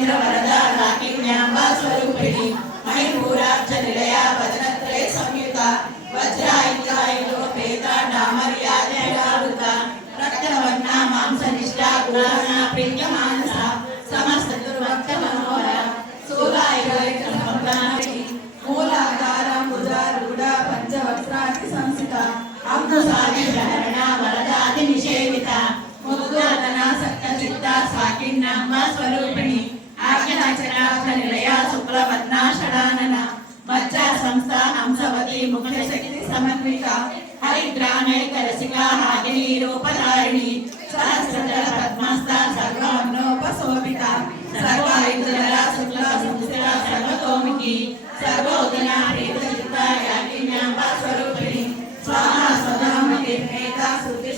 జితేంద్ర వరదా రాకిన్యాంబా స్వరూపిణి మణిపూరాబ్జ నిలయ వచనత్రయ సంయుత వజ్రాయుధోపేత డామర్యాజావృత రక్తవర్ణ మాంసనిష్ట గుణ ప్రియమానస సమస్త దుర్భక్త మనోహర మూలాధార ముదారూఢ పంచవస్త్రాది సంస్థిత అమృతాది గ్రహణ వరదాది నిషేవిత ముద్గోదన సక్త చిత్త సాకిన్యాంబ స్వరూపిణి ఆజ్ఞాచరాక్ష నిలయ శుక్లవత్న షడానన మజ్జ సంస్థ హంసవతి ముఖ శక్తి సమన్విత హరిద్రానైక రసిక హాగిని రూపధారిణి సహస్రదళ పద్మస్థ సర్వవర్ణోపశోభిత సర్వాయుధర శుక్ల సంస్థిత సర్వతోముఖి సర్వోదన ప్రీత చిత్త యాజ్ఞాంబ స్వరూపిణి స్వాహా స్వధామతి మేధా శృతి